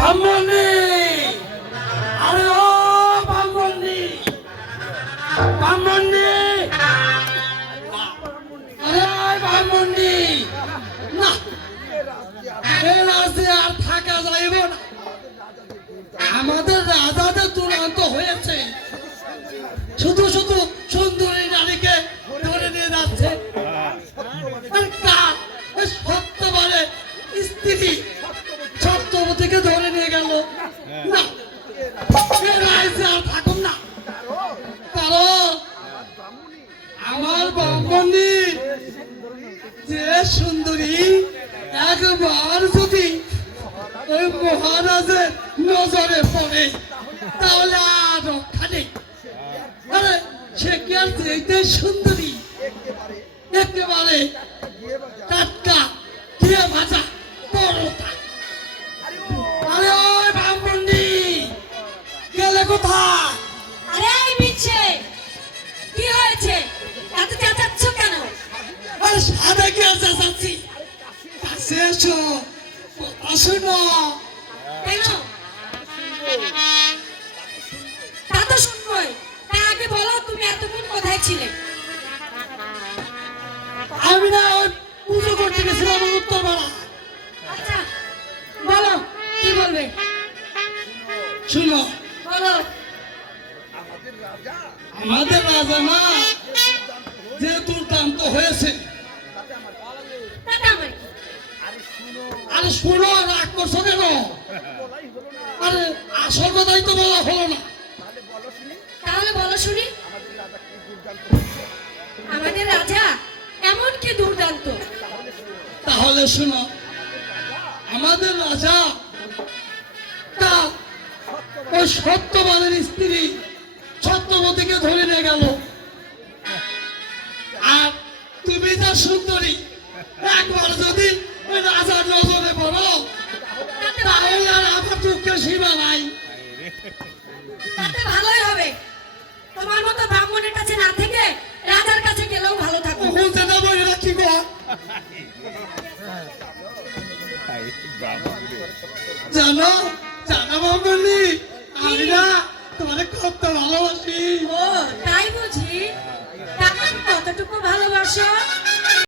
ব্রাহ্মণী, আরে ও ব্রাহ্মণী, ব্রাহ্মণী, আরে ব্রাহ্মণী, না এই রাজ্যে আর থাকা যাইব না। আমাদের রাজাদের দুরন্ত হয়েছে, শুধু শুধু সুন্দরী নারীকে ধরে নিয়ে যাচ্ছে। সত্যবারে স্ত্রী সত্যবতীকে ধরে নিয়ে গেল। না আর থাকুন না, কারণ আমার ব্রাহ্মণী যে সুন্দরী একবার যদি ওই মহারাজের নজরে পড়ে তাহলে আর রক্ষা নেই। আরে সে কি আর দেখতে সুন্দরী, একেবারে টাটকা দিয়ে ভাজা পরোটা। আরে ওই ব্রাহ্মণী গেলে কোথায়? আরে এই বিচ্ছে কি হয়েছে, এত চেঁচাচ্ছ কেন? আরে সাদা কি আর যাচ্ছি, কাছে এসো, কথা শোনো। কেন? তা তো শুনবই, তা আগে বলো তুমি এতক্ষণ কোথায় ছিলে? আমি না ওই পুজো করতে গেছিলাম উত্তর পাড়া। আচ্ছা বলো কি বলবে, শুনো, বলো। আমাদের রাজা না যে দুর্দান্ত হয়েছে, তাতে আমার কি? আরে শুনো, রাগ করছো কেন? আরে আসল কথাই তো বলা হলো না। তাহলে বলো শুনি। আমাদের রাজা এমন কি দুর্দান্ত? তাহলে শুনো, আমাদের রাজা তা ওই সত্যবানের স্ত্রী সত্যবতীকে ধরে নিয়ে গেল। আর তুমি যা সুন্দরী, একবার যদি ওই রাজার নজরে পড়ো তাহলে আর আমার দুঃখের সীমা নাই। তাতে ভালোই হবে, তোমার মতো ব্রাহ্মণের কাছে না থেকে রাজার কাছে গেলেও ভালো থাকো। কখন যেটা বলে কি গো, জানো জানো ব্রাহ্মণী, আমি না তোমার কত ভালোবাসি। ও তাই বুঝি, তা কতটুকু ভালোবাসো?